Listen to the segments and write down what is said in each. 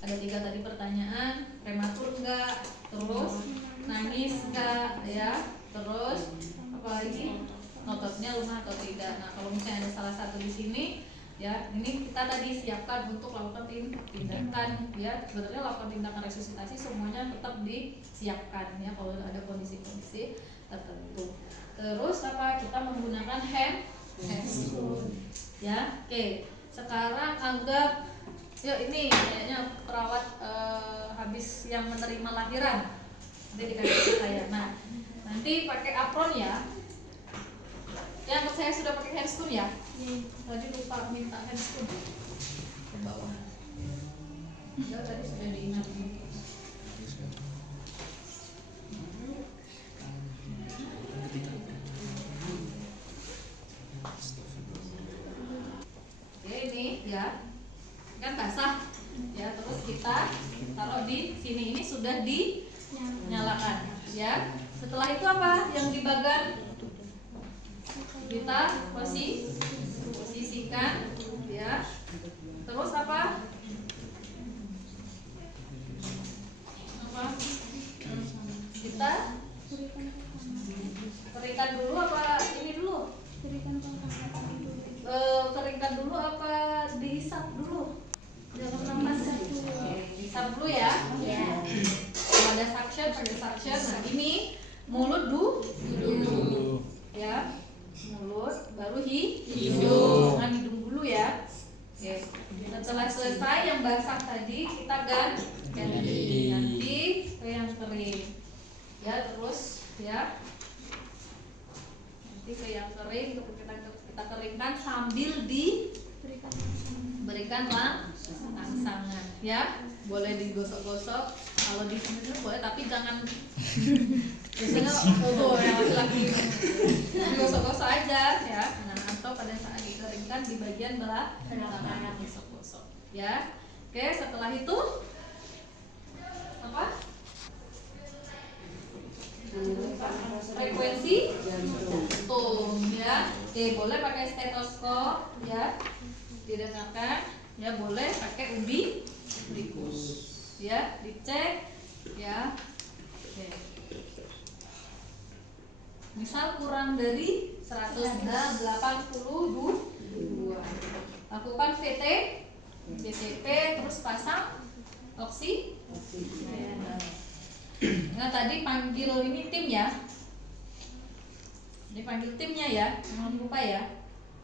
Ada 3 tadi pertanyaan, prematur enggak, terus nangis enggak, ya, terus apa lagi, ototnya lemah atau tidak. Nah kalau misalnya ada salah satu di sini, ya ini kita tadi siapkan untuk lakukan tindakan, ya sebenarnya lakukan tindakan resusitasi semuanya tetap disiapkan, ya kalau ada kondisi-kondisi tertentu. Terus apa, kita menggunakan handscoon, ya. Oke, sekarang anggap yuk ini kayaknya perawat habis yang menerima lahiran, nanti dikasih saya. Nah nanti pakai apron ya. Ya anggap saya sudah pakai handscoon ya. Tadi lupa minta handscoon ke bawah. Ya tadi sudah diingatkan. Oke ini ya. Kan basah ya, terus kita taruh di sini, ini sudah dinyalakan ya. Setelah itu apa yang dibagan, kita posisikan ya. Terus apa kita keringkan dulu apa ini dulu, keringkan dulu apa dihisap dulu? Jangan lepas, dihisap dulu ya. Kalau ada suction, pakai suction. Nah ini mulut dulu ya, mulut baru hidung, jangan hidung dulu ya. Oke. Setelah selesai yang basah tadi kita ganti nanti ke yang kering ya. Terus ya nanti ke yang kering kita keringkan sambil diberikan rangsangan ya. Boleh digosok-gosok, kalau di sini boleh tapi jangan biasanya yang laki-laki digosok-gosok aja ya. Nah atau pada saat dikeringkan di bagian belakang gosok-gosok ya. Oke, setelah itu apa? Frekuensi jantung ya. Oke, boleh pakai stetoskop ya, didengarkan ya, boleh pakai umbilikus ya, dicek ya. Oke. Misal kurang dari 182, lakukan VTP, terus pasang oksigen. Nah tadi panggil ini tim ya, ini panggil timnya ya, jangan lupa ya,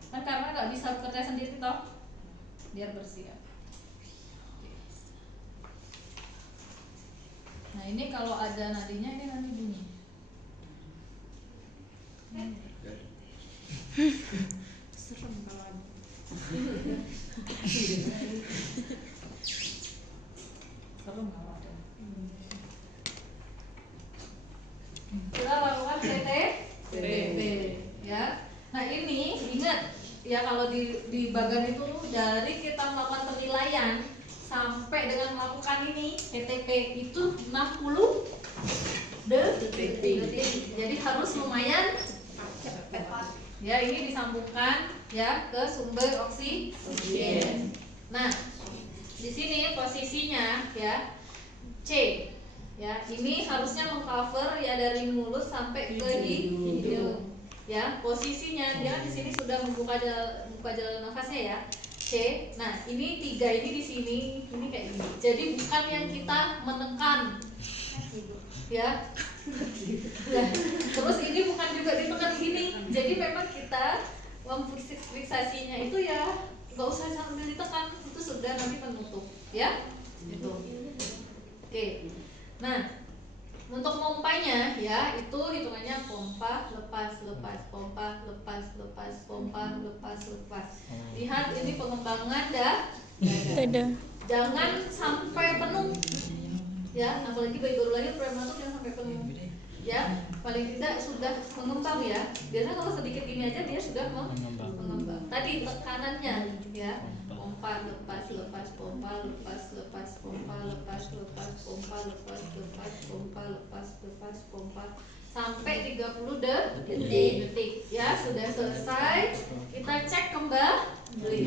kan karena nggak bisa bekerja sendiri toh, biar bersiap. Nah ini kalau ada nadinya, ini nanti bunyi. Serem kalau ada. Serem kalau ada. Kita lakukan VTP ya. Nah ini ingat ya, kalau di bagan itu dari kita melakukan penilaian sampai dengan melakukan ini VTP itu 60 detik. Jadi harus lumayan cepat. Ya ini disambungkan ya ke sumber oksigen. Nah di sini posisinya ya C. Ya, ini harusnya mengcover ya dari mulut sampai ke hidung. Ya, posisinya dia di sini sudah membuka jalan nafasnya ya. C. Nah, ini 3 ini di sini, ini kayak gini. Jadi bukan yang kita menekan. Ya. Terus ini bukan juga ditekan gini. Jadi memang kita memfiksasinya itu ya nggak usah sambil ditekan, itu sudah nanti penutup, ya. Itu. Oke. Nah, untuk pompanya ya itu hitungannya pompa lepas, pompa lepas, pompa lepas. Lihat ini pengembangan dada. Jangan sampai penuh. Ya, apalagi bayi baru lahir prematur jangan sampai penuh. Ya, paling tidak sudah mengembang ya. Biasanya kalau sedikit ini aja dia sudah mengembang. Tadi tekanannya ya. Pompa lepas, pompa lepas, pompa lepas, pompa lepas, pompa lepas, pompa sampai 30 detik. Ya, sudah selesai. Kita cek kembali.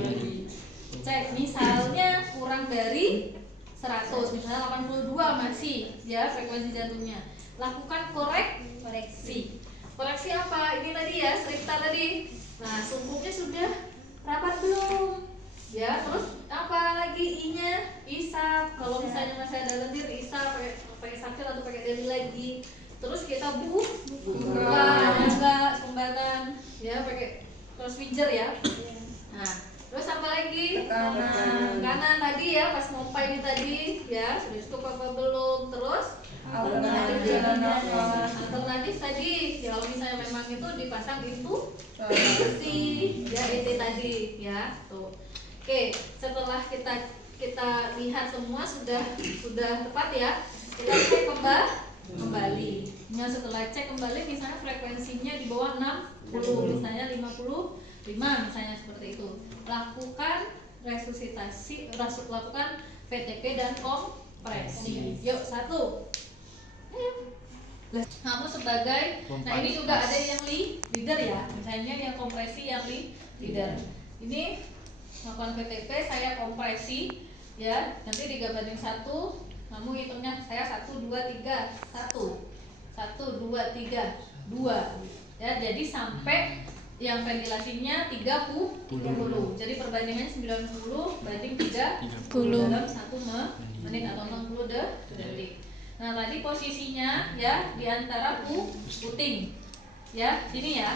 Cek misalnya kurang dari 100, misalnya 82 masih ya frekuensi jantungnya. Lakukan koreksi. Koreksi apa? Ini tadi ya, strikta tadi. Nah, sumbunya sudah rapat belum? Ya, terus apa lagi I-nya? Isap. Kalau misalnya masih ada lendir, isap pakai sakit atau pakai deli lagi. Terus kita buka enggak sumbatan ya pakai cross finger ya. Nah, terus apa lagi? Kanan tadi ya pas mopai ini tadi ya sudah cukup apa belum? Terus alternatif tadi ya, kalau misalnya memang itu dipasang itu ya itu tadi ya tuh. Oke, setelah kita lihat semua sudah tepat ya, kita cek kembali. Nah, setelah cek kembali misalnya frekuensinya di bawah 60, misalnya 55 misalnya seperti itu. Lakukan resusitasi, lakukan VTP dan kompresi. Yuk, 1. Ayo. Kamu sebagai, nah ini juga ada yang leader ya, misalnya yang kompresi yang leader. Ini melakukan VTP, saya kompresi ya, nanti 3/1, kamu hitungnya saya 1, 2, 3, 1 2 3 2 ya, jadi sampai yang ventilasinya 30. Jadi perbandingannya 90 banding 30 dalam 1 menit atau 60 detik. Nah, tadi posisinya ya di antara puting ya, sini ya.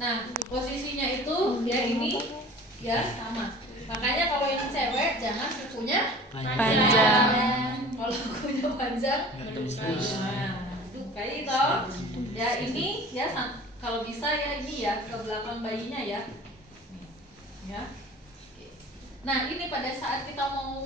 Nah, posisinya itu ya ini ya sama. Makanya kalau yang cewek jangan kukunya panjang. Kalau kukunya panjang, kayak gitu. Ya ini ya kalau bisa ya ini ya ke belakang bayinya ya. Ya. Nah, ini pada saat kita mau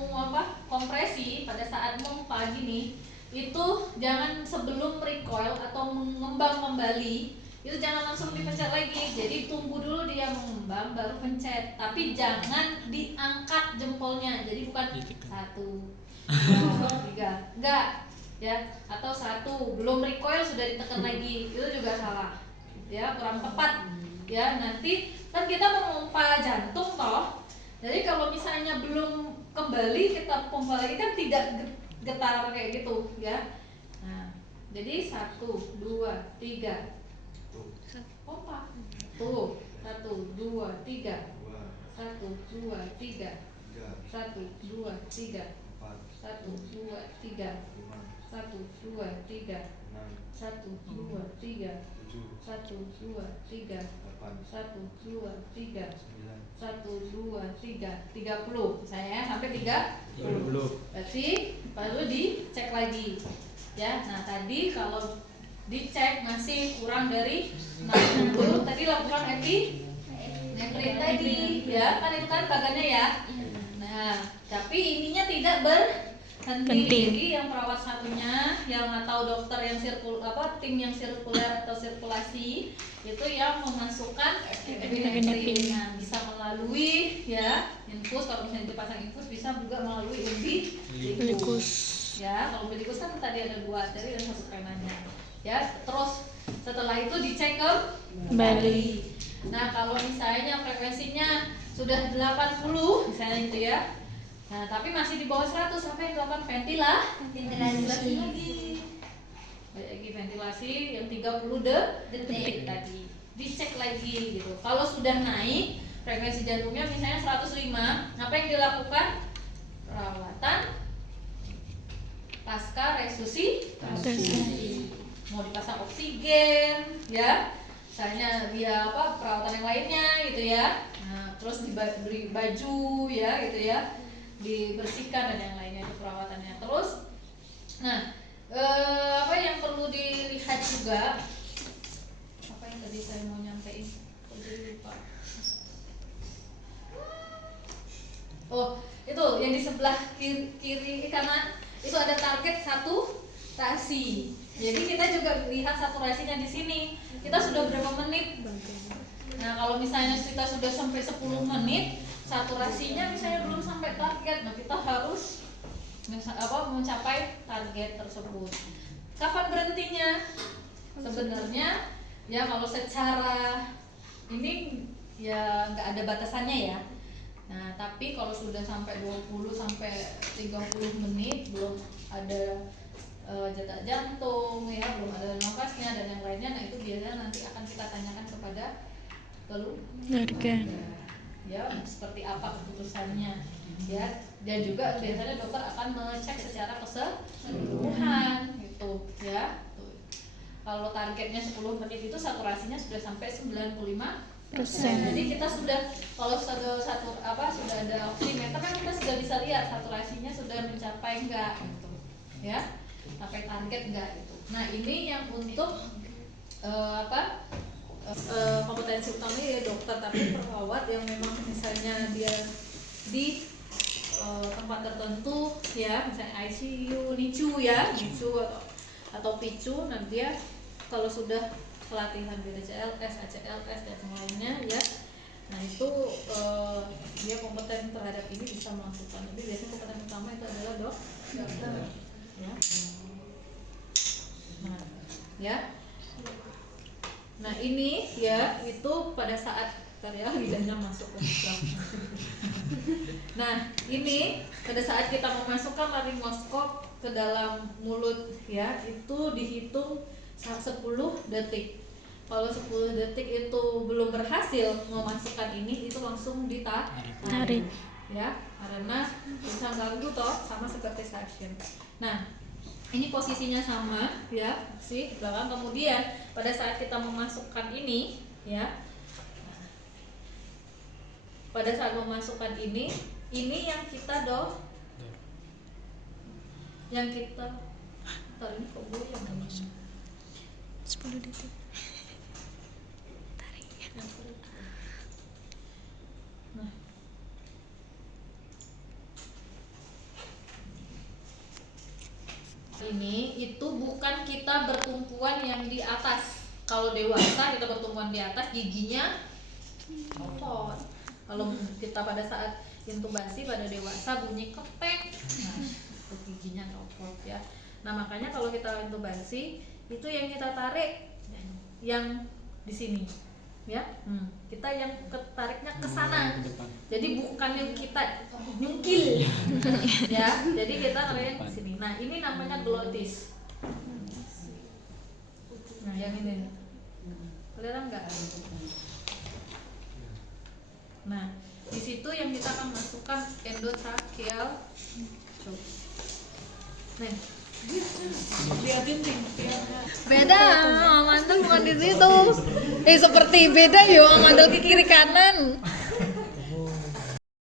kompresi, pada saat mompa gini, itu jangan sebelum recoil atau mengembang kembali, itu jangan langsung dipencet lagi. Jadi tunggu dulu dia mengembang baru pencet. Tapi jangan diangkat jempolnya. Jadi bukan 1, 2, 3. Enggak. Ya, atau 1 belum recoil sudah ditekan lagi. Itu juga salah. Ya, kurang tepat. Ya, nanti kan kita memompa jantung toh. Jadi kalau misalnya belum kembali kita pompa lagi kan tidak getar kayak gitu ya. Nah, jadi 1, 2, 3 pompa. Tuh, 1, 2, 3 1, 2, 3 1, 2, 3 1, 2, 3 1, 2, 3 1, 2, 3 1, 2, 3 1, 2, 3 1, 2, 3 30 misalnya sampai 30. Berarti baru dicek lagi ya. Nah, tadi kalau dicek masih kurang dari 60, tadi lakukan epinefrin tadi ya, kan itu kan bagannya ya. Nah, tapi ininya tidak berhenti. Jadi yang perawat satunya yang atau dokter yang tim yang sirkuler atau sirkulasi itu yang memasukkan epinefrin. Nah, bisa melalui ya infus, kalau misalnya dipasang infus bisa juga melalui umbilikus. Ya, kalau umbilikus kan tadi ada 2 arteri dan 1 venanya. Ya, terus setelah itu dicek kembali. Nah, kalau misalnya frekuensinya sudah 80 misalnya gitu ya. Nah, tapi masih di bawah 100 sampai 8 ventilasi lagi ventilasi yang 30 detik tadi. Dicek lagi gitu. Kalau sudah naik frekuensi jantungnya misalnya 105, apa yang dilakukan? Perawatan pasca resusitasi. Mau dipasang oksigen ya, misalnya dia perawatan yang lainnya gitu ya. Nah, terus diberi baju ya gitu ya, dibersihkan dan yang lainnya itu perawatannya. Terus nah apa yang perlu dilihat juga, apa yang tadi saya mau nyampein jadi lupa. Oh, itu yang di sebelah kiri kanan itu ada target saturasi. Jadi kita juga lihat saturasinya di sini. Kita sudah berapa menit? Nah, kalau misalnya kita sudah sampai 10 menit, saturasinya misalnya belum sampai target, nah kita harus mencapai target tersebut. Kapan berhentinya? Sebenarnya ya kalau secara ini ya nggak ada batasannya ya. Nah, tapi kalau sudah sampai 20 sampai 30 menit belum ada detak jantung ya, belum ada nafasnya dan yang lainnya, nah itu biasanya nanti akan kita tanyakan kepada keluarga ya, seperti apa keputusannya ya, dan juga biasanya dokter akan mengecek secara keseluruhan gitu ya. Kalau targetnya 10 menit itu saturasinya sudah sampai 95%. Jadi kita sudah, kalau sudah sudah ada oximeter kan kita sudah bisa lihat saturasinya sudah mencapai enggak gitu ya, sampai target enggak gitu. Nah ini yang untuk kompetensi utama ya dokter, tapi perawat yang memang misalnya dia di tempat tertentu ya, misalnya ICU, NICU ya, NICU atau PICU, nah dia kalau sudah pelatihan BDCLS, ACLS dan yang lainnya ya, nah itu dia kompeten terhadap ini bisa melakukan. Tapi biasanya kompeten utama itu adalah dokter ya. Nah ya, nah ini ya itu pada saat lidahnya masuk ke dalam. Nah ini pada saat kita memasukkan laringoskop ke dalam mulut ya, itu dihitung 10 detik. Kalau 10 detik itu belum berhasil memasukkan ini, itu langsung ditarik ya, karena bisa ganggu toh, sama seperti suction. Nah ini posisinya sama ya, di belakang. Kemudian pada saat kita memasukkan ini ya, pada saat memasukkan ini yang kita yang kita tarik ini kok goyang kan? 10 detik. Tarik. Nah. Ini itu bukan kita bertumpuan yang di atas. Kalau dewasa kita bertumpuan di atas, giginya copot. Kalau kita pada saat intubasi pada dewasa bunyi ketek, nah itu giginya copot ya. Nah makanya kalau kita intubasi itu yang kita tarik yang di sini ya, kita yang ketariknya ke sana. Jadi bukan yang kita nyungkil ya. Jadi kita tarik di sini. Nah ini namanya glotis. Nah yang ini kelihatan nggak? Nah, di situ yang kita akan masukkan endotracheal. Nih, lihatin nih. Beda, mantel bukan di situ. Seperti beda yo, mantel ke kiri kanan.